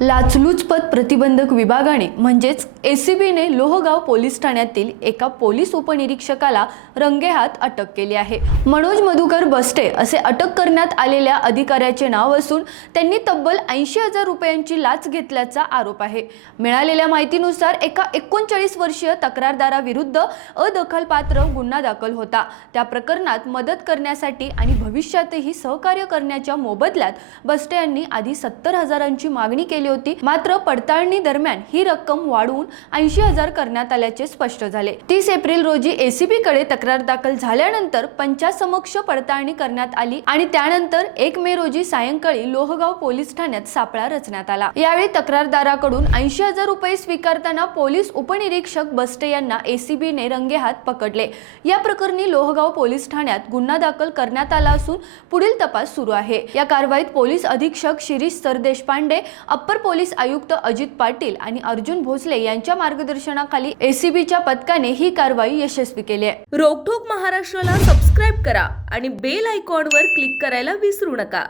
लाचलुचपत प्रतिबंधक विभागाने म्हणजेच एसीबीने लोहगाव पोलीस ठाण्यातील एका पोलीस उपनिरीक्षकाला रंगेहात अटक केली आहे। मनोज मधुकर बस्टे असे अटक करण्यात आलेल्या अधिकाऱ्याचे नाव असून त्यांनी तब्बल 80,000 रुपयांची लाच घेतल्याचा आरोप आहे। मिळालेल्या माहितीनुसार एका 39 वर्षीय तक्रारदाराविरुद्ध अदखलपात्र गुन्हा दाखल होता। त्या प्रकरणात मदत करण्यासाठी आणि भविष्यातही सहकार्य करण्याच्या मोबदल्यात बस्टे यांनी आधी 70,000ची मागणी केली होती, मात्र पडताळणी दरम्यान ही रक्कम वाढवून 80,000 करण्यात आल्याचे स्पष्ट झाले। 30 एप्रिल रोजी एसीबी कडे तक्रार दाखल झाल्यानंतर पंचासमक्ष पडताळणी करण्यात आली आणि त्यानंतर 1 मे रोजी सायंकाळी लोहगाव पोलीस ठाण्यात सापळा रचण्यात आला। यावेळी तक्रारदाराकडून 80,000 रुपये स्वीकारताना पोलीस उपनिरीक्षक बस्टे यांना एसीबीने रंगेहात पकडले। या प्रकरणी लोहगाव पोलीस ठाण्यात गुन्हा दाखल करण्यात आला असून पुढील तपास सुरू आहे। या कारवाईत पोलीस अधीक्षक शिरीष सरदेशपांडे, अप्पर पोलीस आयुक्त अजित पाटील आणि अर्जुन भोसले यांच्या मार्गदर्शनाखाली एसीबीच्या पथकाने ही कारवाई यशस्वी केली आहे। रोकठोक महाराष्ट्राला सबस्क्राइब करा आणि बेल आयकॉनवर क्लिक करायला विसरू नका।